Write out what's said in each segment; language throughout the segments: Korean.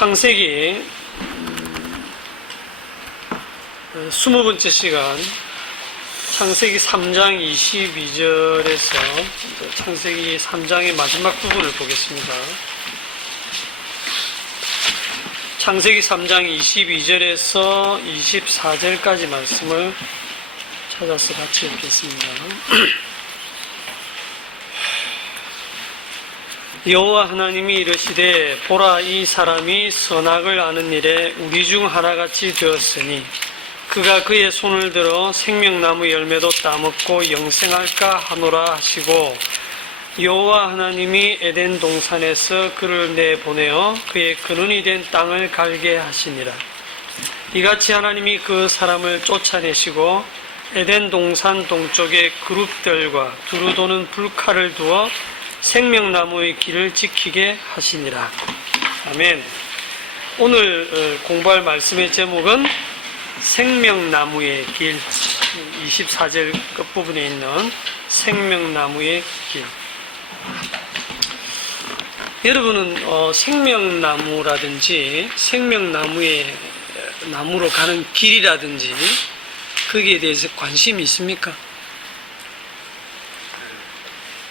창세기 20번째 시간 창세기 3장 22절에서 창세기 3장의 마지막 부분을 보겠습니다. 창세기 3장 22절에서 24절까지 말씀을 찾아서 같이 읽겠습니다. 여호와 하나님이 이르시되 보라, 이 사람이 선악을 아는 일에 우리 중 하나같이 되었으니 그가 그의 손을 들어 생명나무 열매도 따먹고 영생할까 하노라 하시고, 여호와 하나님이 에덴 동산에서 그를 내보내어 그의 근원이 된 땅을 갈게 하시니라. 이같이 하나님이 그 사람을 쫓아내시고 에덴 동산 동쪽에 그룹들과 두루 도는 불칼을 두어 생명나무의 길을 지키게 하시니라. 아멘. 오늘 공부할 말씀의 제목은 생명나무의 길, 24절 끝부분에 있는 생명나무의 길. 여러분은 생명나무라든지 생명나무의 나무로 가는 길이라든지 거기에 대해서 관심이 있습니까?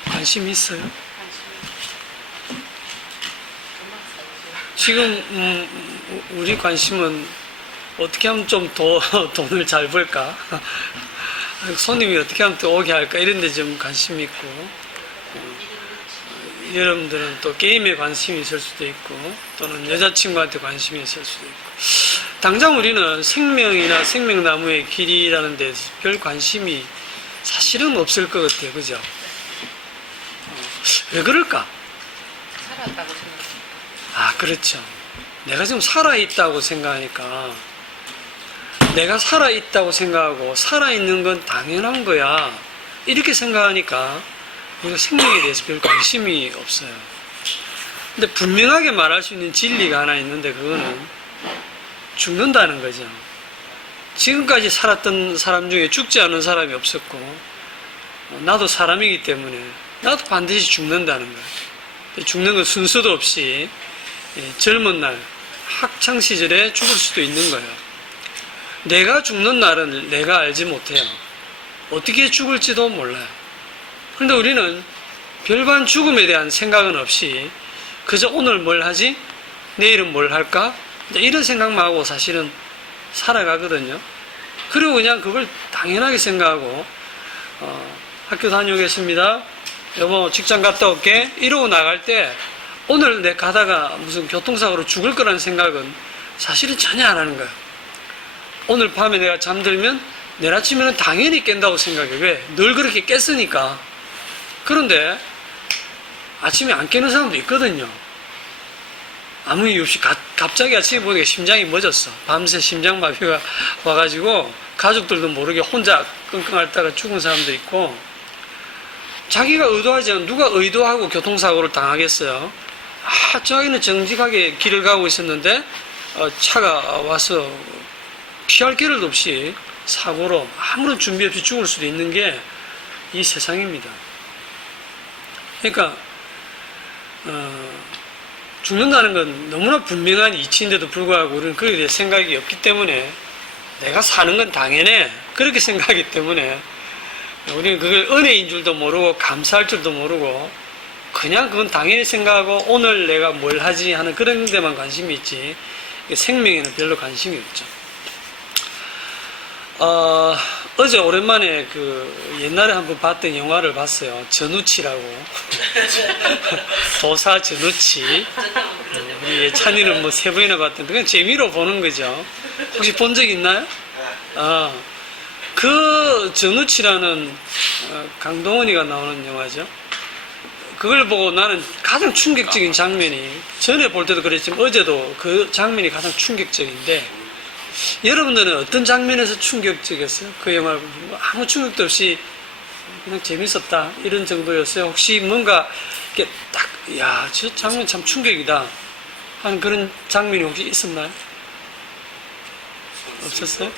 관심이 있어요? 지금 우리 관심은 어떻게 하면 좀 더 돈을 잘 벌까? 손님이 어떻게 하면 또 오게 할까? 이런 데 좀 관심이 있고, 여러분들은 또 게임에 관심이 있을 수도 있고, 또는 여자친구한테 관심이 있을 수도 있고. 당장 우리는 생명이나 생명나무의 길이라는 데서 별 관심이 사실은 없을 것 같아요. 그죠? 왜 그럴까? 살아있다고 생각해요. 아, 그렇죠. 내가 지금 살아있다고 생각하니까, 내가 살아있다고 생각하고 살아있는 건 당연한 거야, 이렇게 생각하니까 우리가 생명에 대해서 별 관심이 없어요. 근데 분명하게 말할 수 있는 진리가 하나 있는데, 그거는 죽는다는 거죠. 지금까지 살았던 사람 중에 죽지 않은 사람이 없었고, 나도 사람이기 때문에 나도 반드시 죽는다는 거예요. 죽는 건 순서도 없이 젊은 날, 학창시절에 죽을 수도 있는 거예요. 내가 죽는 날은 내가 알지 못해요. 어떻게 죽을지도 몰라요. 그런데 우리는 별반 죽음에 대한 생각은 없이 그저 오늘 뭘 하지? 내일은 뭘 할까? 이런 생각만 하고 사실은 살아가거든요. 그리고 그냥 그걸 당연하게 생각하고 학교 다녀오겠습니다, 여보 직장 갔다 올게, 이러고 나갈 때 오늘 내 가다가 무슨 교통사고로 죽을 거라는 생각은 사실은 전혀 안 하는 거야. 오늘 밤에 내가 잠들면 내일 아침에는 당연히 깬다고 생각해. 왜? 늘 그렇게 깼으니까. 그런데 아침에 안 깨는 사람도 있거든요. 아무 이유 없이 갑자기 아침에 보니까 심장이 멎었어. 밤새 심장마비가 와가지고 가족들도 모르게 혼자 끙끙 앓다가 죽은 사람도 있고, 자기가 의도하지 않은, 누가 의도하고 교통사고를 당하겠어요? 저기는 정직하게 길을 가고 있었는데 차가 와서 피할 길도 없이 사고로 아무런 준비 없이 죽을 수도 있는 게 이 세상입니다. 그러니까 죽는다는 건 너무나 분명한 이치인데도 불구하고 우리는 그에 대해 생각이 없기 때문에, 내가 사는 건 당연해, 그렇게 생각하기 때문에 우리는 그걸 은혜인 줄도 모르고 감사할 줄도 모르고 그냥 그건 당연히 생각하고 오늘 내가 뭘 하지 하는 그런 데만 관심이 있지, 생명에는 별로 관심이 없죠. 어제 오랜만에 옛날에 한번 봤던 영화를 봤어요. 전우치라고. 도사 전우치. 우리 예찬이는 뭐 3번이나 봤던데 그냥 재미로 보는 거죠. 혹시 본 적 있나요? 그 전우치라는 강동원이가 나오는 영화죠. 그걸 보고 나는 가장 충격적인 장면이, 전에 볼 때도 그랬지만 어제도 그 장면이 가장 충격적인데, 여러분들은 어떤 장면에서 충격적이었어요? 그 영화를 보고 아무 충격도 없이 그냥 재밌었다, 이런 정도였어요? 혹시 뭔가 이렇게 딱, 야, 저 장면 참 충격이다 하는 그런 장면이 혹시 있었나요? 없었어요?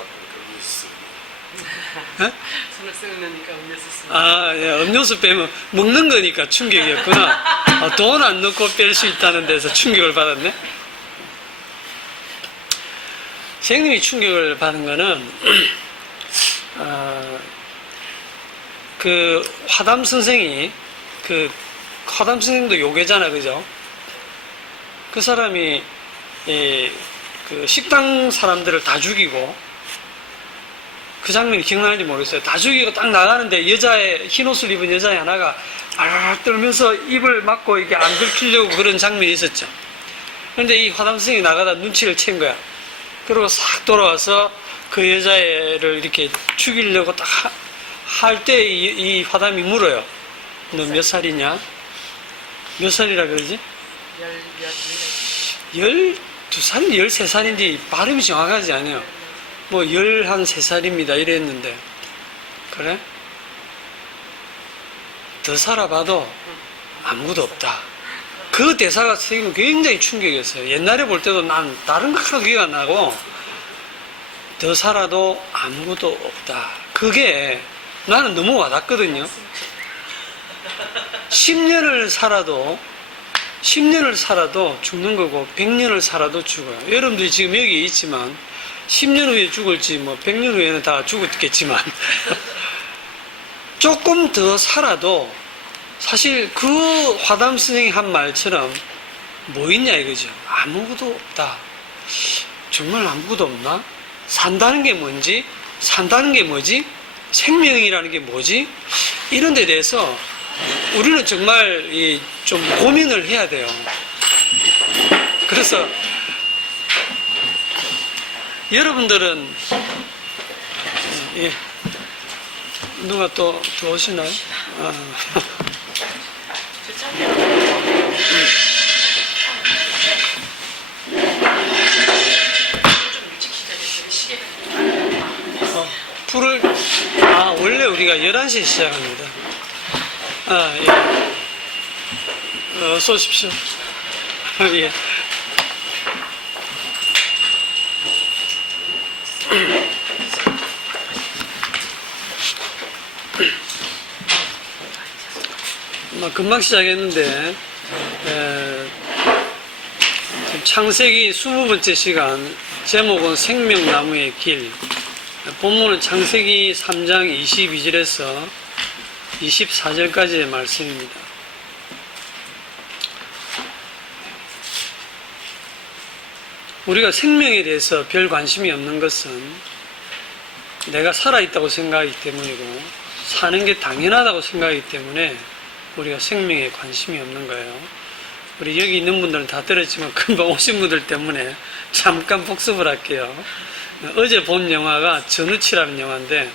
네? 손을 쓰니까 음료수 쓰는. 예, 음료수 빼면 먹는 거니까 충격이었구나. 돈 안 넣고 뺄 수 있다는 데서 충격을 받았네. 선생님이 충격을 받은 거는, 그, 화담 선생이, 화담 선생도 요괴잖아, 그죠? 그 사람이, 그 식당 사람들을 다 죽이고, 그 장면이 기억나는지 모르겠어요. 다 죽이고 딱 나가는데 흰 옷을 입은 여자애 하나가 발발 떨면서 입을 막고 이게 안 들키려고 그런 장면이 있었죠. 그런데 이 화담 선생이 나가다 눈치를 챈 거야. 그리고 싹 돌아와서 그 여자애를 이렇게 죽이려고 딱 할 때 이 화담이 물어요. 너 몇 살이냐? 몇 살이라 그러지? 12살, 13살인지 발음이 정확하지 않아요. 뭐 13살입니다 이랬는데, 그래? 더 살아봐도 아무것도 없다. 그 대사가 지금 굉장히 충격이었어요. 옛날에 볼 때도 난 다른 거 하나도 기억 안 나고, 더 살아도 아무것도 없다. 그게 나는 너무 와닿거든요. 10년을 살아도 죽는 거고 100년을 살아도 죽어요. 여러분들이 지금 여기 있지만 10년 후에 죽을지 뭐 100년 후에는 다 죽었겠지만 조금 더 살아도 사실 그 화담 선생이 한 말처럼 뭐 있냐 이거죠. 아무것도 없다. 정말 아무것도 없나? 산다는 게 뭔지? 산다는 게 뭐지? 생명이라는 게 뭐지? 이런 데 대해서 우리는 정말 좀 고민을 해야 돼요. 그래서 여러분들은 누가 또 오시나요? 불을 원래 우리가 11시에 시작합니다. 예. 어서 오십시오. 예. 금방 시작했는데, 창세기 20번째 시간, 제목은 생명나무의 길. 본문은 창세기 3장 22절에서 24절까지의 말씀입니다. 우리가 생명에 대해서 별 관심이 없는 것은 내가 살아있다고 생각하기 때문이고 사는 게 당연하다고 생각하기 때문에 우리가 생명에 관심이 없는 거예요. 우리 여기 있는 분들은 다 들었지만 금방 오신 분들 때문에 잠깐 복습을 할게요. 어제 본 영화가 전우치라는 영화인데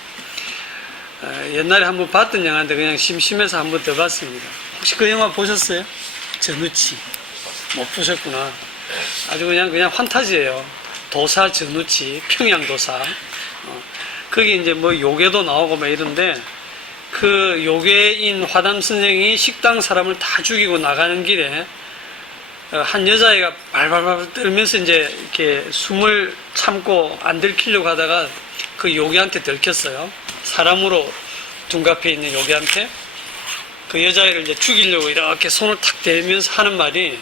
옛날에 한번 봤던 영화인데 그냥 심심해서 한번 더 봤습니다. 혹시 그 영화 보셨어요? 전우치. 못 보셨구나. 아주 그냥 환타지예요. 도사 전우치, 평양도사. 거기 이제 뭐 요괴도 나오고 막 이런데 그 요괴인 화담 선생이 식당 사람을 다 죽이고 나가는 길에 한 여자애가 발발발 떨면서 이제 이렇게 숨을 참고 안 들키려고 하다가 그 요괴한테 들켰어요. 사람으로 둔갑해 있는 요괴한테. 그 여자애를 이제 죽이려고 이렇게 손을 탁 대면서 하는 말이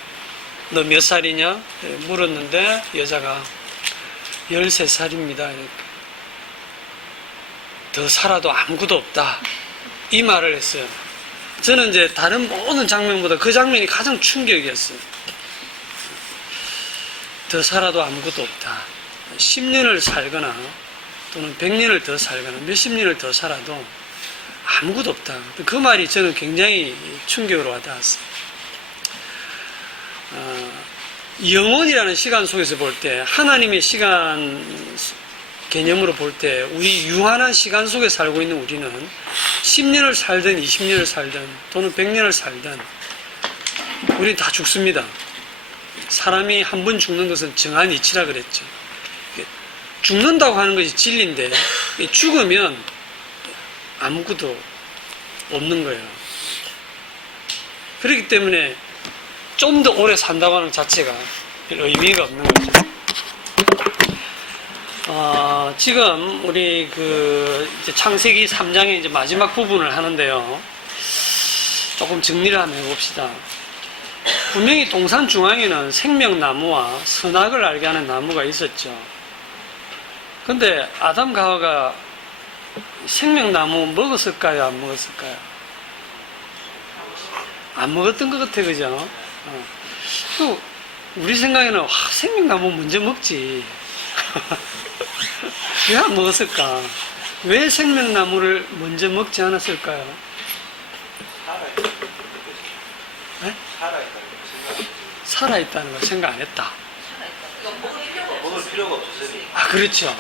너 몇 살이냐? 물었는데 여자가 13살입니다. 더 살아도 아무것도 없다. 이 말을 했어요. 저는 이제 다른 모든 장면보다 그 장면이 가장 충격이었어요. 더 살아도 아무것도 없다. 10년을 살거나 또는 100년을 더 살거나 몇십 년을 더 살아도 아무것도 없다. 그 말이 저는 굉장히 충격으로 와닿았어요. 영원이라는 시간 속에서 볼 때 하나님의 시간 개념으로 볼 때 우리 유한한 시간 속에 살고 있는 우리는 10년을 살든 20년을 살든 또는 100년을 살든 우리는 다 죽습니다. 사람이 한 번 죽는 것은 정한 이치라 그랬죠. 죽는다고 하는 것이 진리인데 죽으면 아무것도 없는 거예요. 그렇기 때문에 좀 더 오래 산다고 하는 자체가 별 의미가 없는 거죠. 지금 우리 이제 창세기 3장의 이제 마지막 부분을 하는데요. 조금 정리를 한번 해봅시다. 분명히 동산 중앙에는 생명나무와 선악을 알게 하는 나무가 있었죠. 근데 아담과 하와가 생명나무 먹었을까요? 안 먹었을까요? 안 먹었던 것 같아, 그죠? 또 우리 생각에는 생명나무 먼저 먹지. 왜 안 먹었을까? 왜 생명나무를 먼저 먹지 않았을까요? 네? 살아있다는 걸 생각 안 했다. 먹을 필요가 없었어요. 아, 그렇죠.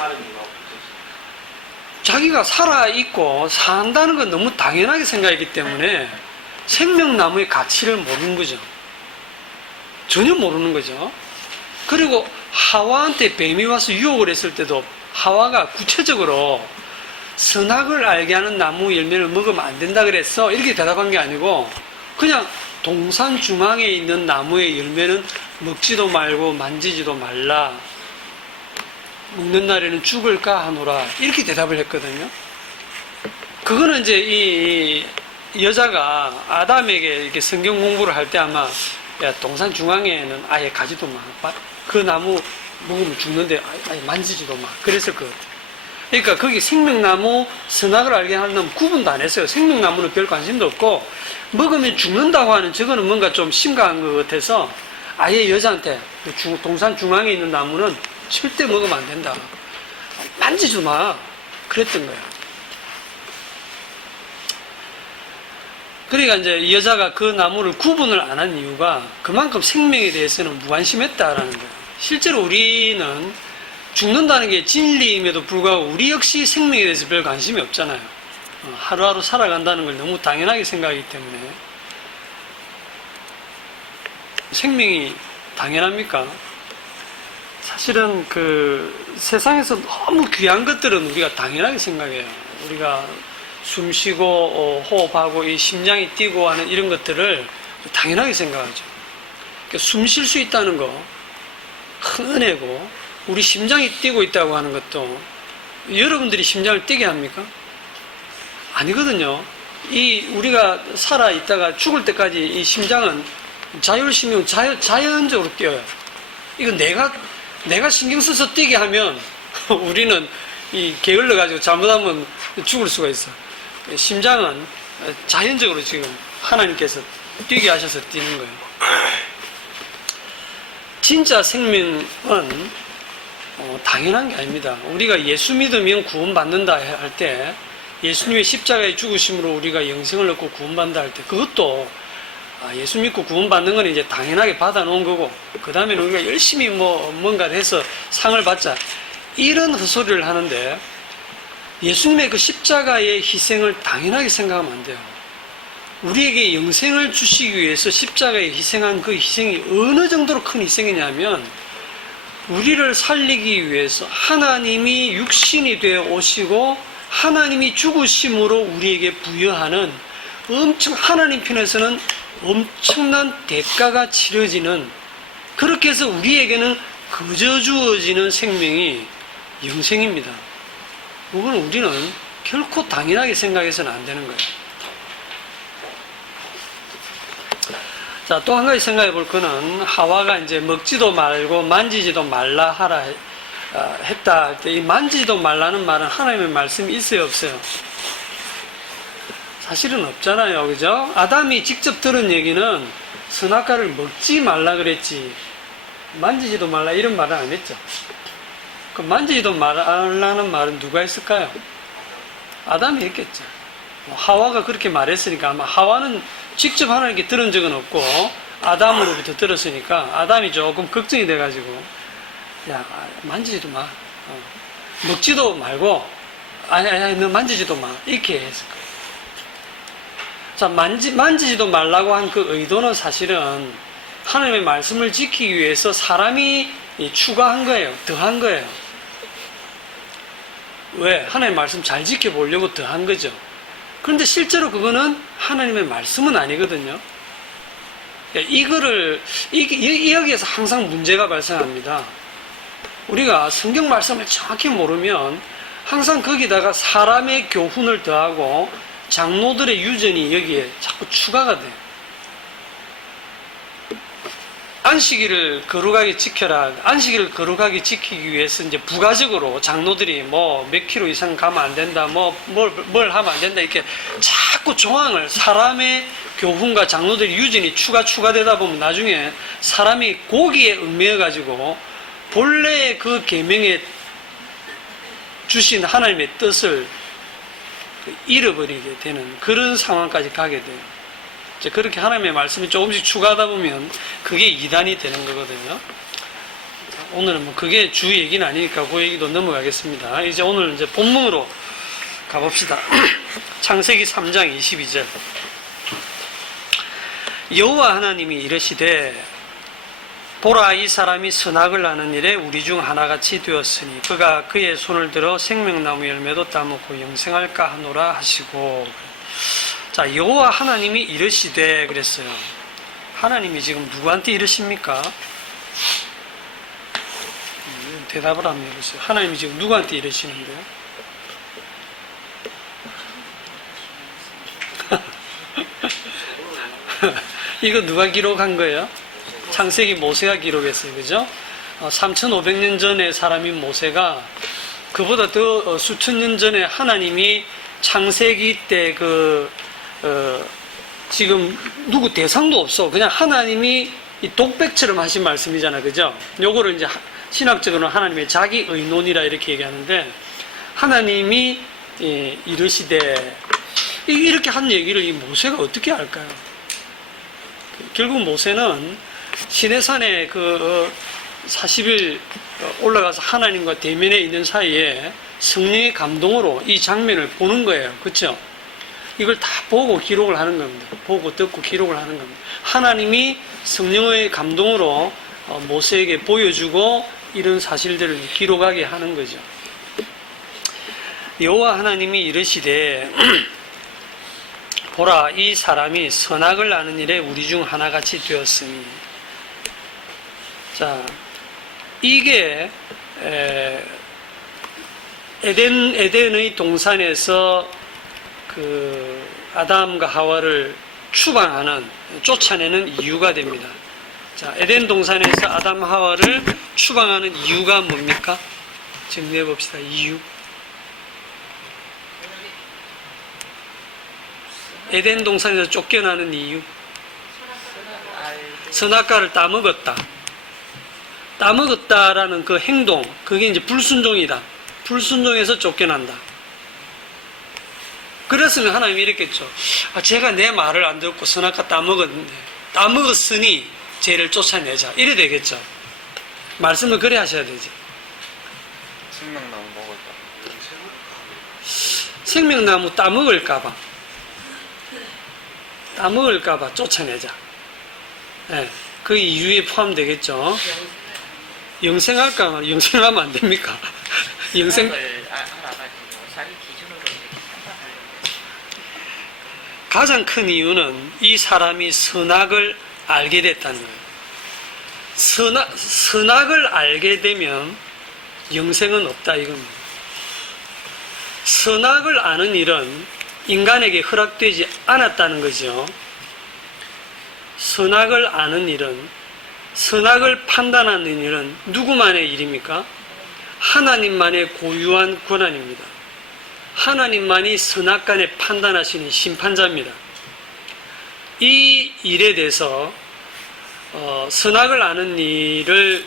자기가 살아있고 산다는 건 너무 당연하게 생각했기 때문에 생명나무의 가치를 모르는 거죠. 전혀 모르는 거죠. 그리고 하와한테 뱀이 와서 유혹을 했을 때도 하와가 구체적으로 선악을 알게 하는 나무 열매를 먹으면 안 된다 그랬어. 이렇게 대답한 게 아니고 그냥 동산 중앙에 있는 나무의 열매는 먹지도 말고 만지지도 말라. 먹는 날에는 죽을까 하노라. 이렇게 대답을 했거든요. 그거는 이제 이 여자가 아담에게 이렇게 성경 공부를 할 때 아마 야, 동산 중앙에는 아예 가지도 마. 그 나무 먹으면 죽는데 아예 만지지도 마. 그랬을 것 같아요. 그러니까 거기 생명나무 선악을 알게 하는 구분도 안 했어요. 생명나무는 별 관심도 없고 먹으면 죽는다고 하는 저거는 뭔가 좀 심각한 것 같아서 아예 여자한테 동산 중앙에 있는 나무는 절대 먹으면 안 된다. 만지지 마. 그랬던 거야. 그러니까 이제 여자가 그 나무를 구분을 안 한 이유가 그만큼 생명에 대해서는 무관심했다라는 거예요. 실제로 우리는 죽는다는 게 진리임에도 불구하고 우리 역시 생명에 대해서 별 관심이 없잖아요. 하루하루 살아간다는 걸 너무 당연하게 생각하기 때문에. 생명이 당연합니까? 사실은 그 세상에서 너무 귀한 것들은 우리가 당연하게 생각해요. 우리가 숨 쉬고 호흡하고 이 심장이 뛰고 하는 이런 것들을 당연하게 생각하죠. 그러니까 숨 쉴 수 있다는 거 큰 은혜고 우리 심장이 뛰고 있다고 하는 것도 여러분들이 심장을 뛰게 합니까? 아니거든요. 이 우리가 살아 있다가 죽을 때까지 이 심장은 자율심이면 자연적으로 뛰어요. 이거 내가 신경 써서 뛰게 하면 우리는 이 게을러 가지고 잘못하면 죽을 수가 있어. 심장은 자연적으로 지금 하나님께서 뛰게 하셔서 뛰는 거예요. 진짜 생명은 당연한 게 아닙니다. 우리가 예수 믿으면 구원받는다 할 때 예수님의 십자가의 죽으심으로 우리가 영생을 얻고 구원받는다 할 때 그것도 예수 믿고 구원받는 건 이제 당연하게 받아놓은 거고 그 다음에는 우리가 열심히 뭔가를 해서 상을 받자 이런 헛소리를 하는데 예수님의 그 십자가의 희생을 당연하게 생각하면 안 돼요. 우리에게 영생을 주시기 위해서 십자가에 희생한 그 희생이 어느 정도로 큰 희생이냐면 우리를 살리기 위해서 하나님이 육신이 되어 오시고 하나님이 죽으심으로 우리에게 부여하는 하나님 편에서는 엄청난 대가가 치러지는 그렇게 해서 우리에게는 거저 주어지는 생명이 영생입니다. 그건 우리는 결코 당연하게 생각해서는 안 되는 거예요. 자, 또 한 가지 생각해 볼 거는 하와가 이제 먹지도 말고 만지지도 말라 하라 했다 할 때 이 만지지도 말라는 말은 하나님의 말씀이 있어요, 없어요? 사실은 없잖아요, 그죠? 아담이 직접 들은 얘기는 선악과를 먹지 말라 그랬지 만지지도 말라 이런 말은 안 했죠. 그 만지지도 말라는 말은 누가 했을까요? 아담이 했겠죠. 하와가 그렇게 말했으니까 아마 하와는 직접 하나님께 들은 적은 없고 아담으로부터 들었으니까 아담이 조금 걱정이 돼가지고 야 만지지도 마 먹지도 말고 아니 너 만지지도 마 이렇게 했을 거예요. 자 만지지도 말라고 한 그 의도는 사실은 하나님의 말씀을 지키기 위해서 사람이 추가한 거예요. 더한 거예요. 왜? 하나님의 말씀 잘 지켜보려고 더한 거죠. 그런데 실제로 그거는 하나님의 말씀은 아니거든요. 여기에서 항상 문제가 발생합니다. 우리가 성경 말씀을 정확히 모르면 항상 거기다가 사람의 교훈을 더하고 장로들의 유전이 여기에 자꾸 추가가 돼요. 안식일을 거룩하게 지켜라. 안식일을 거룩하게 지키기 위해서 이제 부가적으로 장로들이 뭐 몇 킬로 이상 가면 안 된다, 뭘 하면 안 된다, 이렇게 자꾸 조항을 사람의 교훈과 장로들이 유전이 추가되다 보면 나중에 사람이 고기에 얽매여가지고 본래의 그 계명에 주신 하나님의 뜻을 잃어버리게 되는 그런 상황까지 가게 돼요. 이제 그렇게 하나님의 말씀이 조금씩 추가하다 보면 그게 이단이 되는 거거든요. 오늘은 뭐 그게 주 얘기는 아니니까 그 얘기도 넘어가겠습니다. 이제 오늘 이제 본문으로 가봅시다. 창세기 3장 22절. 여호와 하나님이 이르시되 보라, 이 사람이 선악을 아는 일에 우리 중 하나같이 되었으니 그가 그의 손을 들어 생명나무 열매도 따먹고 영생할까 하노라 하시고. 자, 여호와 하나님이 이르시되 그랬어요. 하나님이 지금 누구한테 이르십니까? 대답을 한번 해보세요. 하나님이 지금 누구한테 이르시는데요? 이거 누가 기록한 거예요? 창세기 모세가 기록했어요. 그죠? 3500년 전에 사람인 모세가 그보다 더 수천 년 전에 하나님이 창세기 때 지금 누구 대상도 없어. 그냥 하나님이 이 독백처럼 하신 말씀이잖아. 그죠? 요거를 이제 신학적으로는 하나님의 자기 의논이라 이렇게 얘기하는데, 하나님이 이르시되, 이렇게 한 얘기를 이 모세가 어떻게 할까요? 결국 모세는 시내산에 40일 올라가서 하나님과 대면에 있는 사이에 성령의 감동으로 이 장면을 보는 거예요. 그렇죠? 이걸 다 보고 기록을 하는 겁니다. 보고 듣고 기록을 하는 겁니다. 하나님이 성령의 감동으로 모세에게 보여주고 이런 사실들을 기록하게 하는 거죠. 여호와 하나님이 이르시되 보라, 이 사람이 선악을 아는 일에 우리 중 하나같이 되었으니. 자, 이게 에덴의 동산에서 아담과 하와를 추방하는, 쫓아내는 이유가 됩니다. 자, 에덴 동산에서 아담 하와를 추방하는 이유가 뭡니까? 정리해 봅시다. 이유. 에덴 동산에서 쫓겨나는 이유. 선악과를 따먹었다. 따먹었다라는 그 행동, 그게 이제 불순종이다. 불순종해서 쫓겨난다. 그랬으면 하나님이 이랬겠죠. 제가 내 말을 안 듣고 선악과 따먹었는데, 따먹었으니 죄를 쫓아내자. 이래 되겠죠. 말씀을 그래 하셔야 되지. 생명나무 먹을까? 생명나무 따먹을까봐. 따먹을까봐 쫓아내자. 네, 그 이유에 포함되겠죠. 영생할까? 영생하면 안 됩니까? 영생. 가장 큰 이유는 이 사람이 선악을 알게 됐다는 거예요. 선악을 알게 되면 영생은 없다 이겁니다. 선악을 아는 일은 인간에게 허락되지 않았다는 거죠. 선악을 아는 일은, 선악을 판단하는 일은 누구만의 일입니까? 하나님만의 고유한 권한입니다. 하나님만이 선악간에 판단하시는 심판자입니다. 이 일에 대해서 선악을 아는 일을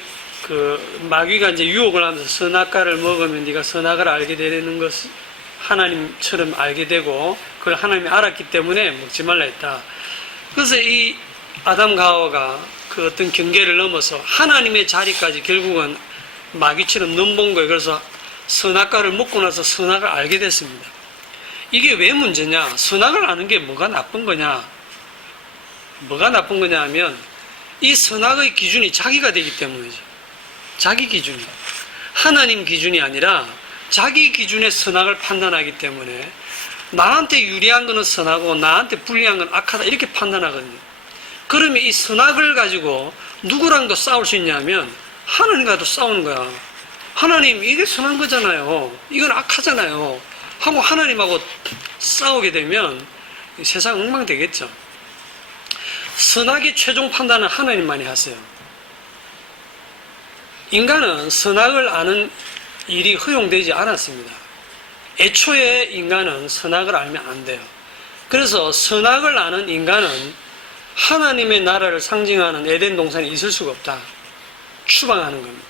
마귀가 이제 유혹을 하면서 선악과를 먹으면 네가 선악을 알게 되는 것을 하나님처럼 알게 되고 그걸 하나님이 알았기 때문에 먹지 말라 했다. 그래서 이 아담과 하와가 그 어떤 경계를 넘어서 하나님의 자리까지 결국은 마귀처럼 넘본 거예요. 그래서 선악과를 먹고 나서 선악을 알게 됐습니다. 이게 왜 문제냐? 선악을 아는 게 뭐가 나쁜 거냐? 뭐가 나쁜 거냐 하면 이 선악의 기준이 자기가 되기 때문이죠. 자기 기준이. 하나님 기준이 아니라 자기 기준의 선악을 판단하기 때문에 나한테 유리한 거는 선하고 나한테 불리한 건 악하다 이렇게 판단하거든요. 그러면 이 선악을 가지고 누구랑도 싸울 수 있냐면 하나님과도 싸우는 거야. 하나님 이게 선한 거잖아요. 이건 악하잖아요. 하고 하나님하고 싸우게 되면 세상 엉망되겠죠. 선악의 최종 판단은 하나님만이 하세요. 인간은 선악을 아는 일이 허용되지 않았습니다. 애초에 인간은 선악을 알면 안 돼요. 그래서 선악을 아는 인간은 하나님의 나라를 상징하는 에덴 동산에 있을 수가 없다. 추방하는 겁니다.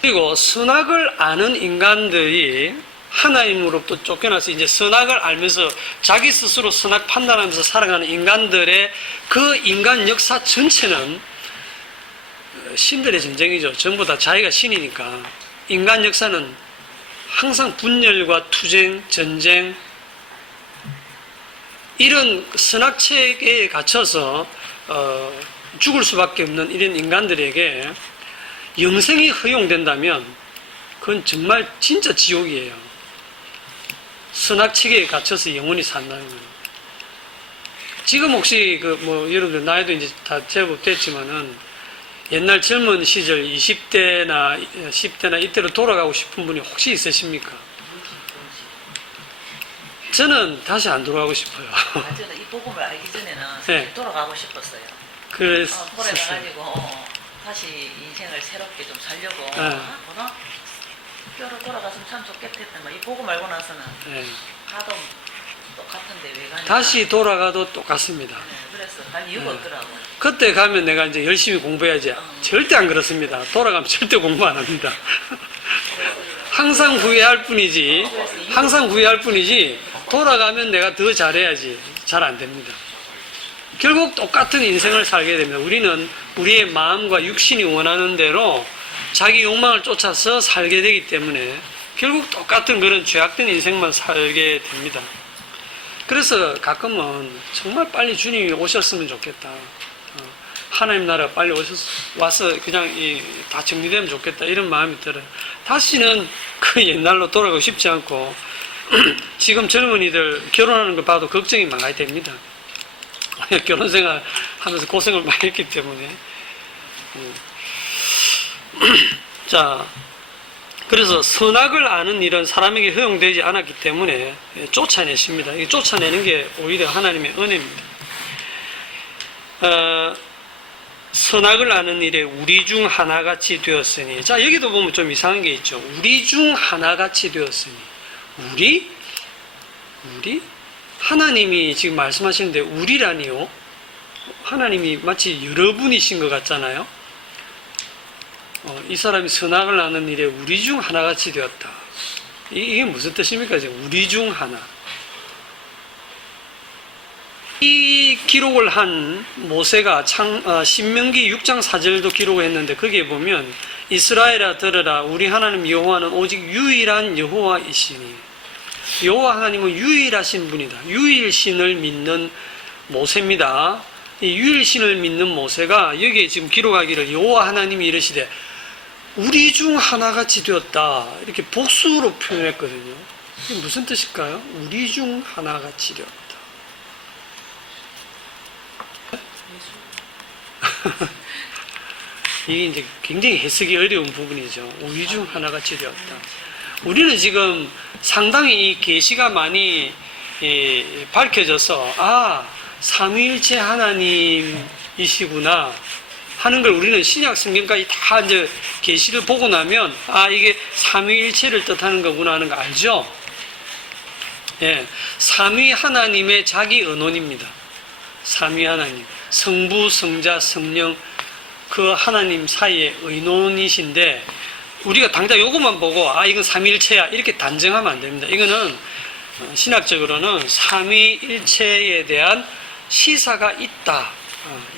그리고 선악을 아는 인간들이 하나님으로부터 쫓겨나서 이제 선악을 알면서 자기 스스로 선악 판단하면서 살아가는 인간들의 그 인간 역사 전체는 신들의 전쟁이죠. 전부 다 자기가 신이니까. 인간 역사는 항상 분열과 투쟁, 전쟁, 이런 선악체계에 갇혀서 죽을 수밖에 없는 이런 인간들에게 영생이 허용된다면 그건 정말 진짜 지옥이에요. 선악체계에 갇혀서 영원히 산다는 거예요. 지금 혹시 여러분들 나이도 이제 다 제법 됐지만은 옛날 젊은 시절 20대나 10대나 이때로 돌아가고 싶은 분이 혹시 있으십니까? 저는 다시 안 돌아가고 싶어요. 저는 이 복음을 알기 전에는 네. 돌아가고 싶었어요. 그랬었어요. 돌아가가지고 다시 인생을 새롭게 좀 살려고 뭐나 뼈로 돌아갔으면 참 좋겠다. 이 복음 알고 나서는 네. 가도 똑같은데 왜 가냐. 다시 돌아가도 똑같습니다. 네, 그래서 갈 이유가 없더라고요. 그때 가면 내가 이제 열심히 공부해야지. 절대 안 그렇습니다. 돌아가면 절대 공부 안 합니다. 항상 후회할 뿐이지, 항상 후회할 뿐이지, 돌아가면 내가 더 잘해야지. 잘 안 됩니다. 결국 똑같은 인생을 살게 됩니다. 우리는 우리의 마음과 육신이 원하는 대로 자기 욕망을 쫓아서 살게 되기 때문에 결국 똑같은 그런 죄악된 인생만 살게 됩니다. 그래서 가끔은 정말 빨리 주님이 오셨으면 좋겠다. 하나님 나라 빨리 와서 그냥 다 정리되면 좋겠다. 이런 마음이 들어요. 다시는 그 옛날로 돌아가고 싶지 않고 지금 젊은이들 결혼하는 걸 봐도 걱정이 많이 됩니다. 결혼 생활 하면서 고생을 많이 했기 때문에. 자, 그래서 선악을 아는 일은 사람에게 허용되지 않았기 때문에 쫓아내십니다. 이 쫓아내는 게 오히려 하나님의 은혜입니다. 선악을 아는 일에 우리 중 하나같이 되었으니. 자, 여기도 보면 좀 이상한 게 있죠. 우리 중 하나같이 되었으니. 우리? 하나님이 지금 말씀하시는데 우리라니요? 하나님이 마치 여러분이신 것 같잖아요. 이 사람이 선악을 아는 일에 우리 중 하나같이 되었다. 이게 무슨 뜻입니까? 지금 우리 중 하나. 이 기록을 한 모세가 신명기 6장 4절도 기록을 했는데 거기에 보면 이스라엘아 들으라 우리 하나님 여호와는 오직 유일한 여호와이시니. 여호와 하나님은 유일하신 분이다. 유일신을 믿는 모세입니다. 이 유일신을 믿는 모세가 여기에 지금 기록하기를 여호와 하나님이 이르시되 우리 중 하나같이 되었다. 이렇게 복수로 표현했거든요. 이게 무슨 뜻일까요? 우리 중 하나같이 되었다. 이게 이제 굉장히 해석이 어려운 부분이죠. 우리 중 하나같이 되었다. 우리는 지금 상당히 이 계시가 많이 밝혀져서 삼위일체 하나님이시구나 하는 걸 우리는 신약 성경까지 다 이제 계시를 보고 나면 이게 삼위일체를 뜻하는 거구나 하는 거 알죠? 예, 삼위 하나님의 자기 언원입니다. 삼위 하나님, 성부, 성자, 성령 그 하나님 사이의 의논이신데 우리가 당장 요것만 보고 이건 삼위일체야 이렇게 단정하면 안 됩니다. 이거는 신학적으로는 삼위일체에 대한 시사가 있다.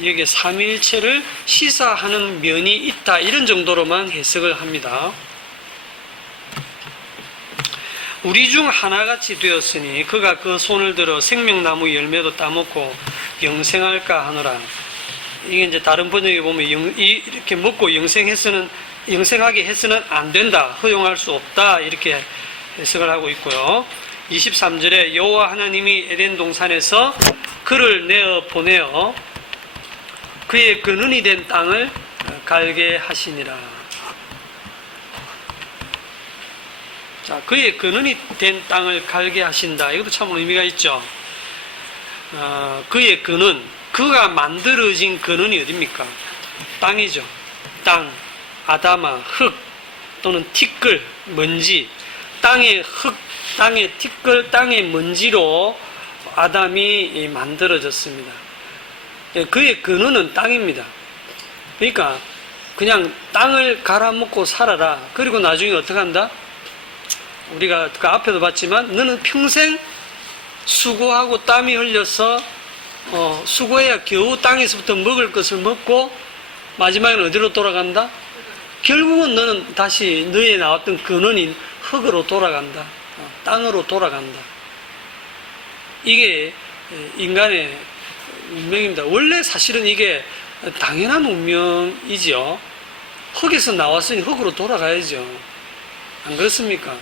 여기에 삼위일체를 시사하는 면이 있다. 이런 정도로만 해석을 합니다. 우리 중 하나같이 되었으니 그가 그 손을 들어 생명나무 열매도 따먹고 영생할까 하노라. 이게 이제 다른 번역에 보면 이렇게 먹고 영생하게 해서는 안 된다. 허용할 수 없다. 이렇게 해석을 하고 있고요. 23절에 여호와 하나님이 에덴 동산에서 그를 내어 보내어 그의 근원이 된 땅을 갈게 하시니라. 자, 그의 근원이 된 땅을 갈게 하신다. 이것도 참 의미가 있죠. 그의 근원, 그가 만들어진 근원이 어딥니까? 땅이죠. 땅, 아다마, 흙 또는 티끌, 먼지, 땅의 흙, 땅의 티끌, 땅의 먼지로 아담이 만들어졌습니다. 그의 근원은 땅입니다. 그러니까 그냥 땅을 갈아먹고 살아라. 그리고 나중에 어떻게 한다? 우리가 그 앞에도 봤지만 너는 평생 수고하고 땀이 흘려서 수고해야 겨우 땅에서부터 먹을 것을 먹고 마지막에는 어디로 돌아간다? 결국은 너는 다시 너의 나왔던 근원인 흙으로 돌아간다. 땅으로 돌아간다. 이게 인간의 운명입니다. 원래 사실은 이게 당연한 운명이지요. 흙에서 나왔으니 흙으로 돌아가야죠. 안 그렇습니까?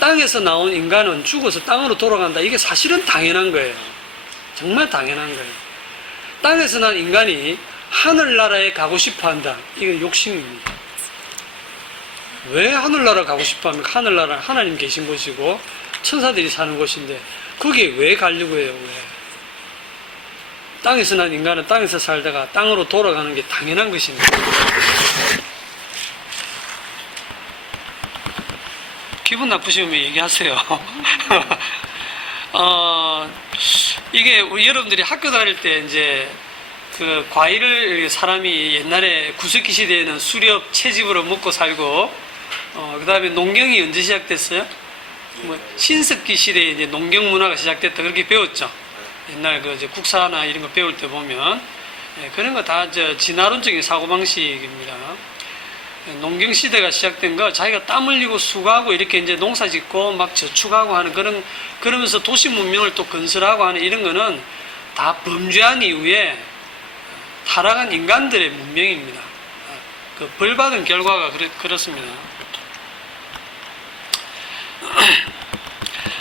땅에서 나온 인간은 죽어서 땅으로 돌아간다. 이게 사실은 당연한 거예요. 정말 당연한 거예요. 땅에서 난 인간이 하늘나라에 가고 싶어 한다. 이건 욕심입니다. 왜 하늘나라 가고 싶어 하면 하늘나라 하나님 계신 곳이고 천사들이 사는 곳인데 거기에 왜 가려고 해요? 왜? 땅에서 난 인간은 땅에서 살다가 땅으로 돌아가는 게 당연한 것입니다. 기분 나쁘시면 얘기하세요. 이게 우리 여러분들이 학교 다닐 때 이제 그 과일을 사람이 옛날에 구석기 시대에는 수렵 채집으로 먹고 살고 그 다음에 농경이 언제 시작됐어요? 뭐 신석기 시대에 이제 농경 문화가 시작됐다 그렇게 배웠죠. 옛날 그 이제 국사나 이런 거 배울 때 보면 그런 거 다 진화론적인 사고방식입니다. 농경 시대가 시작된 거 자기가 땀 흘리고 수고하고 이렇게 이제 농사 짓고 막 저축하고 하는 그러면서 도시 문명을 또 건설하고 하는 이런 거는 다 범죄한 이후에 타락한 인간들의 문명입니다. 그 벌받은 결과가 그렇습니다.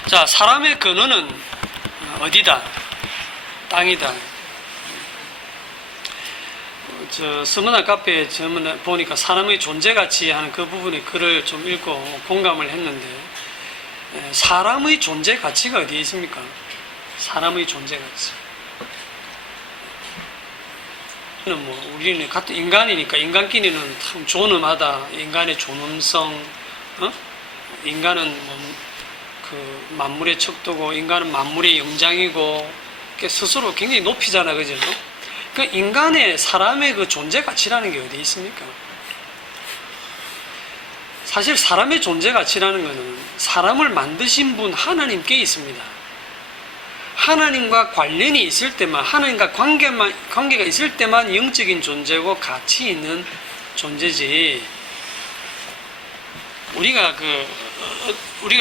자, 사람의 근원은 어디다? 땅이다. 서문화 카페에 보니까 사람의 존재가치 하는 그 부분에 글을 좀 읽고 공감을 했는데, 사람의 존재가치가 어디에 있습니까? 사람의 존재가치. 우리는 같은 인간이니까 인간끼리는 참 존엄하다. 인간의 존엄성, 인간은 그 만물의 척도고, 인간은 만물의 영장이고, 스스로 굉장히 높이잖아, 그죠? 그 인간의 사람의 그 존재 가치라는 게 어디 있습니까? 사실 사람의 존재 가치라는 것은 사람을 만드신 분 하나님께 있습니다. 하나님과 관련이 있을 때만, 하나님과 관계가 있을 때만 영적인 존재고 가치 있는 존재지. 우리가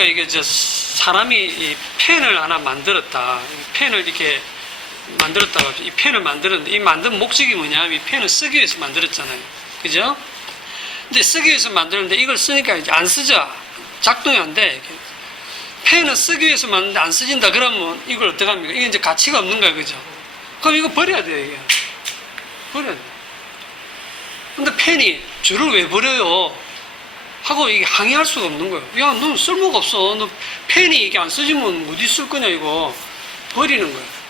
이게 사람이 이 펜을 하나 만들었다. 펜을 이렇게 만들었다가 이 펜을 만들었는데 이 만든 목적이 뭐냐면 이 펜을 쓰기 위해서 만들었잖아요. 그죠? 근데 쓰기 위해서 만들었는데 이걸 쓰니까 이제 안 쓰죠. 작동이 안 돼. 펜은 쓰기 위해서 만드는데 안 쓰진다. 그러면 이걸 어떻게 합니까? 이게 이제 가치가 없는 거야. 그죠? 그럼 이거 버려야 돼요. 이게. 버려야 돼. 근데 펜이 저를 왜 버려요? 하고 이게 항의할 수가 없는 거예요. 야, 넌 쓸모가 없어. 너 펜이 이게 안 쓰지면 어디 쓸 거냐, 이거. 버리는 거예요.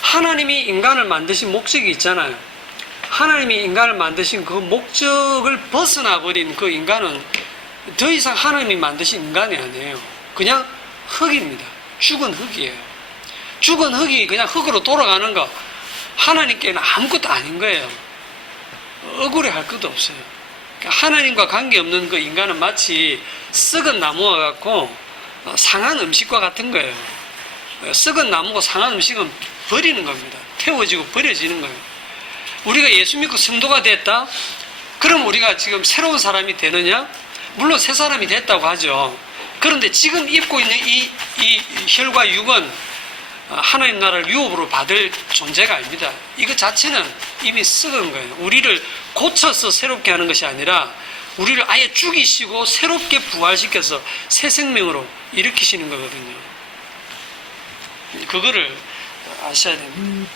하나님이 인간을 만드신 목적이 있잖아요. 하나님이 인간을 만드신 그 목적을 벗어나 버린 그 인간은 더 이상 하나님이 만드신 인간이 아니에요. 그냥 흙입니다. 죽은 흙이에요. 죽은 흙이 그냥 흙으로 돌아가는 거, 하나님께는 아무것도 아닌 거예요. 억울해 할 것도 없어요. 하나님과 관계없는 그 인간은 마치 썩은 나무와 같고 상한 음식과 같은 거예요. 썩은 나무고 상한 음식은 버리는 겁니다. 태워지고 버려지는 거예요. 우리가 예수 믿고 성도가 됐다? 그럼 우리가 지금 새로운 사람이 되느냐? 물론 새 사람이 됐다고 하죠. 그런데 지금 입고 있는 이 혈과 육은 하나님 나라를 유업으로 받을 존재가 아닙니다. 이거 자체는 이미 썩은 거예요. 우리를 고쳐서 새롭게 하는 것이 아니라 우리를 아예 죽이시고 새롭게 부활시켜서 새 생명으로 일으키시는 거거든요. 그거를 아셔야 됩니다.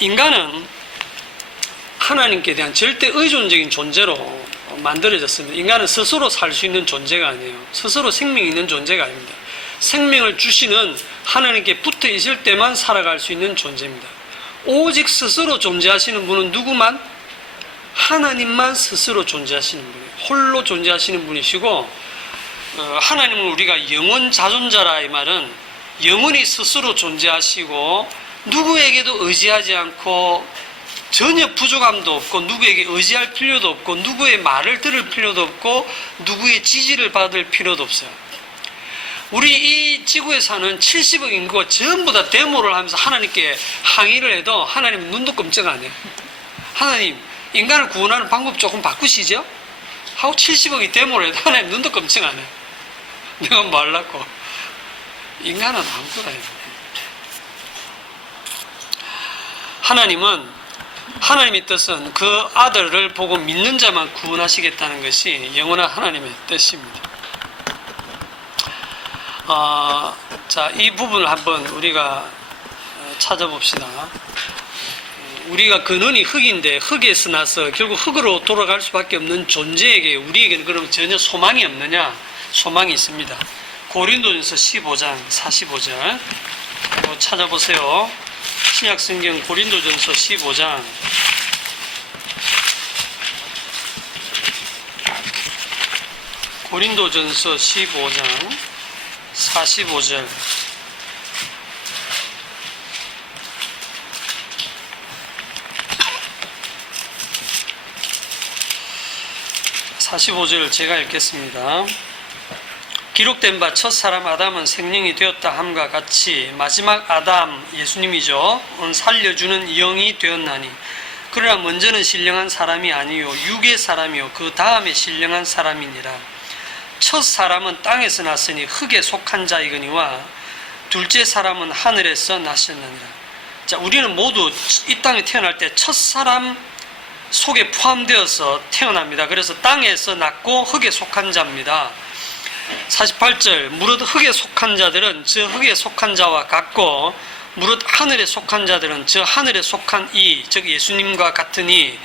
인간은 하나님께 대한 절대 의존적인 존재로 만들어졌습니다. 인간은 스스로 살 수 있는 존재가 아니에요. 스스로 생명이 있는 존재가 아닙니다. 생명을 주시는 하나님께 붙어 있을 때만 살아갈 수 있는 존재입니다. 오직 스스로 존재하시는 분은 누구만? 하나님만 스스로 존재하시는 분이에요. 홀로 존재하시는 분이시고, 하나님은 우리가 영원 자존자라. 이 말은 영원히 스스로 존재하시고 누구에게도 의지하지 않고 전혀 부족함도 없고 누구에게 의지할 필요도 없고 누구의 말을 들을 필요도 없고 누구의 지지를 받을 필요도 없어요. 우리 이 지구에 사는 70억 인구가 전부 다 데모를 하면서 하나님께 항의를 해도 하나님 눈도 끔찍 안 해요. 하나님, 인간을 구원하는 방법 조금 바꾸시죠? 하고 70억이 데모를 해도 하나님 눈도 끔찍 안 해요. 내가 말랐고. 인간은 아무거나 해요. 하나님은, 하나님의 뜻은 그 아들을 보고 믿는 자만 구원하시겠다는 것이 영원한 하나님의 뜻입니다. 자, 이 부분을 한번 우리가 찾아봅시다. 우리가 근원이 흙인데 흙에서 나서 결국 흙으로 돌아갈 수밖에 없는 존재에게 우리에게는 그럼 전혀 소망이 없느냐? 소망이 있습니다. 고린도전서 15장 45절 한번 찾아보세요. 신약성경 고린도전서 15장 고린도전서 15장 45절 45절 제가 읽겠습니다. 기록된 바 첫사람 아담은 생명이 되었다 함과 같이 마지막 아담 예수님이죠. 살려주는 영이 되었나니 그러나 먼저는 신령한 사람이 아니요 육의 사람이요 그 다음에 신령한 사람이니라. 첫 사람은 땅에서 났으니 흙에 속한 자이거니와 둘째 사람은 하늘에서 나셨느니라. 자, 우리는 모두 이 땅에 태어날 때 첫 사람 속에 포함되어서 태어납니다. 그래서 땅에서 났고 흙에 속한 자입니다. 48절 무릇 흙에 속한 자들은 저 흙에 속한 자와 같고 무릇 하늘에 속한 자들은 저 하늘에 속한 이 즉 예수님과 같으니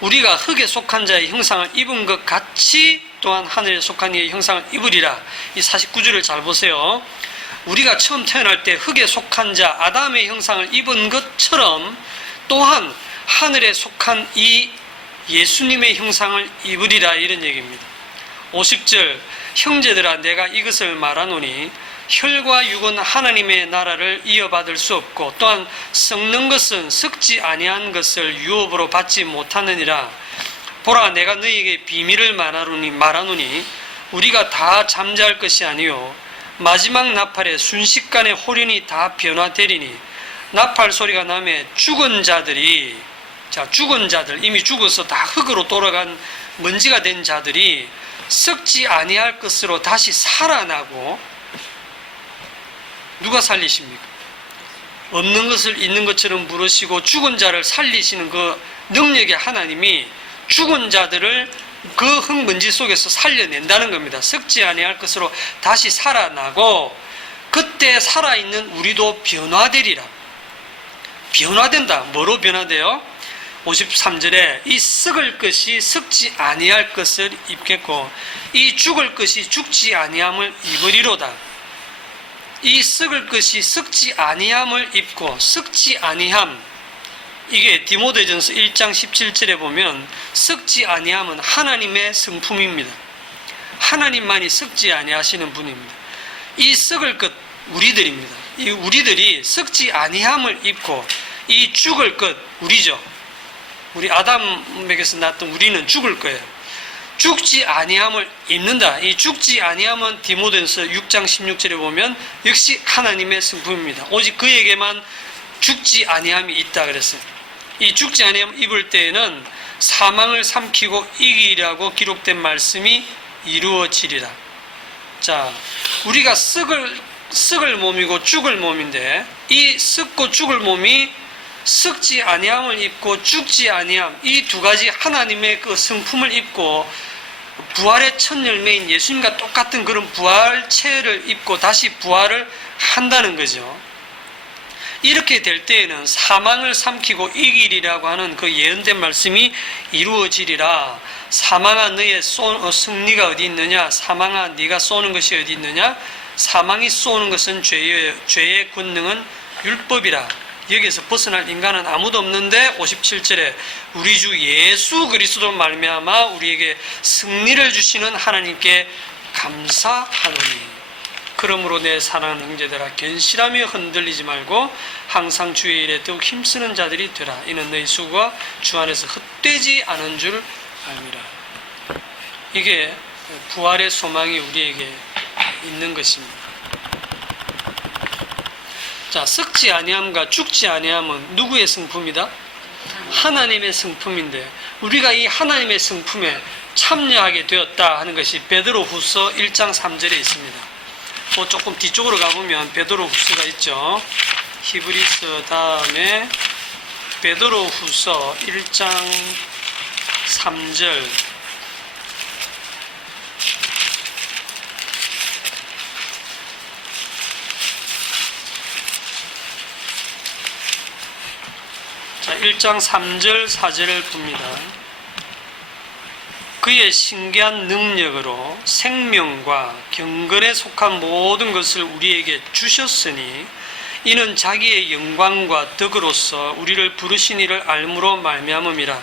우리가 흙에 속한 자의 형상을 입은 것 같이 또한 하늘에 속한 이의 형상을 입으리라. 이 49절을 잘 보세요. 우리가 처음 태어날 때 흙에 속한 자 아담의 형상을 입은 것처럼 또한 하늘에 속한 이 예수님의 형상을 입으리라 이런 얘기입니다. 50절 형제들아 내가 이것을 말하노니 혈과 육은 하나님의 나라를 이어받을 수 없고 또한 썩는 것은 썩지 아니한 것을 유업으로 받지 못하느니라. 보라 내가 너희에게 비밀을 말하노니 우리가 다 잠잘 것이 아니요 마지막 나팔에 순식간에 홀연히 다 변화되리니 나팔 소리가 나매 죽은 자들이 죽은 자들 이미 죽어서 다 흙으로 돌아간 먼지가 된 자들이 썩지 아니할 것으로 다시 살아나고 누가 살리십니까? 없는 것을 있는 것처럼 물으시고 죽은 자를 살리시는 그 능력의 하나님이 죽은 자들을 그 흙먼지 속에서 살려낸다는 겁니다. 썩지 아니할 것으로 다시 살아나고 그때 살아있는 우리도 변화되리라. 변화된다. 뭐로 변화돼요? 53절에 이 썩을 것이 썩지 아니할 것을 입겠고 이 죽을 것이 죽지 아니함을 입으리로다. 이 썩을 것이 썩지 아니함을 입고 썩지 아니함 이게 디모데전서 1장 17절에 보면 썩지 아니함은 하나님의 성품입니다. 하나님만이 썩지 아니하시는 분입니다. 이 썩을 것 우리들입니다. 이 우리들이 썩지 아니함을 입고 이 죽을 것 우리죠. 우리 아담에게서 났던 우리는 죽을 거예요. 죽지 아니함을 입는다. 이 죽지 아니함은 디모데전서 6장 16절에 보면 역시 하나님의 성품입니다. 오직 그에게만 죽지 아니함이 있다 그랬어요. 이 죽지 아니함을 입을 때에는 사망을 삼키고 이기라고 기록된 말씀이 이루어지리라. 자, 우리가 썩을 몸이고 죽을 몸인데 이 썩고 죽을 몸이 썩지 아니함을 입고 죽지 아니함 이 두 가지 하나님의 그 성품을 입고 부활의 첫 열매인 예수님과 똑같은 그런 부활체를 입고 다시 부활을 한다는 거죠. 이렇게 될 때에는 사망을 삼키고 이기리라고 하는 그 예언된 말씀이 이루어지리라. 사망아 너의 승리가 어디 있느냐? 사망아 네가 쏘는 것이 어디 있느냐? 사망이 쏘는 것은 죄의 권능은 율법이라. 여기에서 벗어날 인간은 아무도 없는데 57절에 우리 주 예수 그리스도 말미암아 우리에게 승리를 주시는 하나님께 감사하노니 그러므로 내 사랑하는 형제들아 견실하며 흔들리지 말고 항상 주의 일에 더욱 힘쓰는 자들이 되라. 이는 너희 수고가 주 안에서 헛되지 않은 줄 알미라. 이게 부활의 소망이 우리에게 있는 것입니다. 자, 썩지 아니함과 죽지 아니함은 누구의 승품이다? 하나님의 승품인데 우리가 이 하나님의 승품에 참여하게 되었다 하는 것이 베드로후서 1장 3절에 있습니다. 조금 뒤쪽으로 가보면 베드로후서가 있죠. 히브리서 다음에 베드로후서 1장 3절. 자, 1장 3절 4절을 봅니다. 그의 신기한 능력으로 생명과 경건에 속한 모든 것을 우리에게 주셨으니 이는 자기의 영광과 덕으로서 우리를 부르신 이를 알므로 말미암음이라.